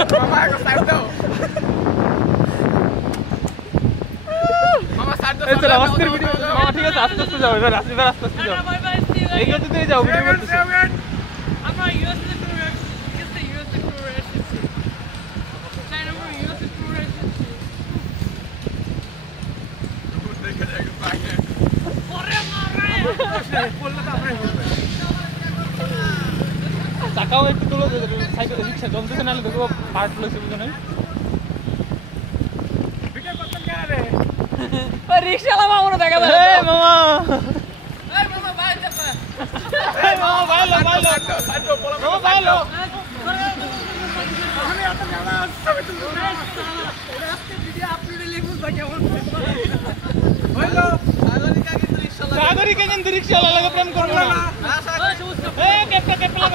মামা একটা সাইড দাও মামা সাইড দাও এই চলো আস্তে ভিডিও মামা ঠিক আছে আস্তে আস্তে যাও এবার আস্তে আস্তে যাও এইগুলো তুই যাও ভিডিও করতেছিস আমরা ইউএস এর ট্যুর কিসে ইউএস এর ট্যুর এসেছি চাইনা আমরা ইউএস এর ট্যুর এসেছি দেখে দেখে পাকে ওরে মারে বললে তো আমরা চাকাও একটু তুলো সাইকেল রিকশা জলদিতে নালে দেখো পার্ট লইছে বুঝনে ভিডিও করতেন কেন রে ওই রিকশালা মামুনো দেখা যায় এ মামা এই মামা ভাই চাপা এই মামা ভাই লো সাইডো পোলা মামা ভাই লো আমি এত গালা সবে তো আজকে ভিডিও আপলোড লিখুন ভাই কেমন হইলো সাগরিকা কিন্তু রিকশালা লাগে প্রেম করব না এ কেপলা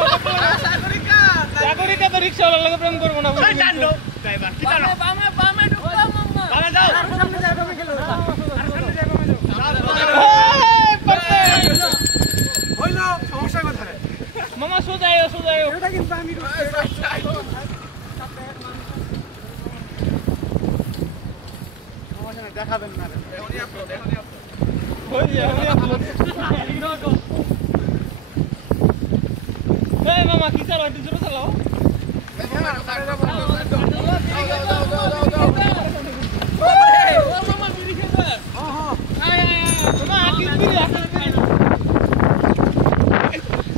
সাগরিকা তো রিকশাওয়ালা লাগে প্রেম করব না ওই টান্ডো ড্রাইভার কি জানো বামে ঢুকো মাম্মা বামে যাও সামনে যাও বামে গেল আর সামনে যাও বামে যাও হইলো সমস্যা কোথায় মামা সোজা আয়ো এটা কিন্তু আমি সমস্যা দেখাবেন না রে এখনই upload Hey mama, kita lo itu juru salah. Mama biri kita. Ayo. Mama akhir biri.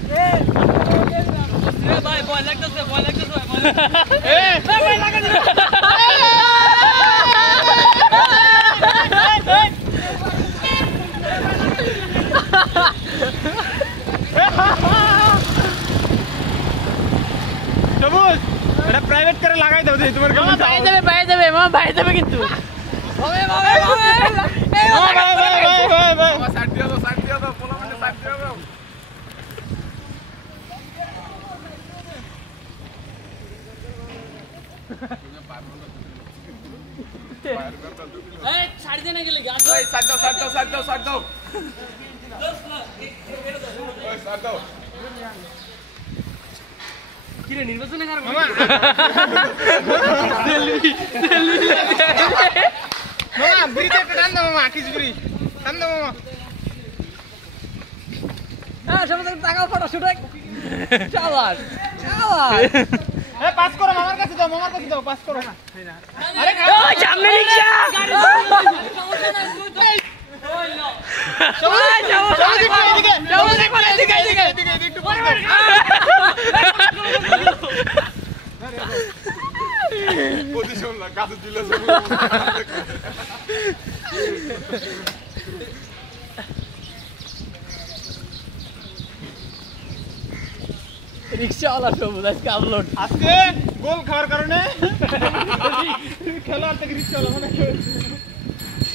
Eh, boy like this. Eh, boy like this. সবুজ এটা প্রাইভেট করে লাগাই দাও দেখি তোমার মামা পাই যাবে মামা পাই যাবে কিন্তু ওরে বাবা এই ভাই মামা সাইড দিও দাও পোলা মানে সাইড দিও দাও এই ছাড় দে না গেলে গাছ এই সাইড দাও ওই সাইড দাও কিরে নির্বাচনে কার মামা সেলফি মামা বিরিতে একটা টান দাও মামা আকিস বিরি টান দাও মামা হ্যাঁ সবাই টাকা ফটো শুট চালাস এ পাস করো মামার কাছে দাও পাস করো আরে ওই সামনে রিকশা সমস্যা নাই ওই লো এদিকে একটু পরে পজিশন না কাছে দিলে রিকশাওয়ালা সবুজ আজকে আপলোড আজকে গোল খাওয়ার কারণে খেলোয়াড় থেকে রিকশাওয়ালা মানে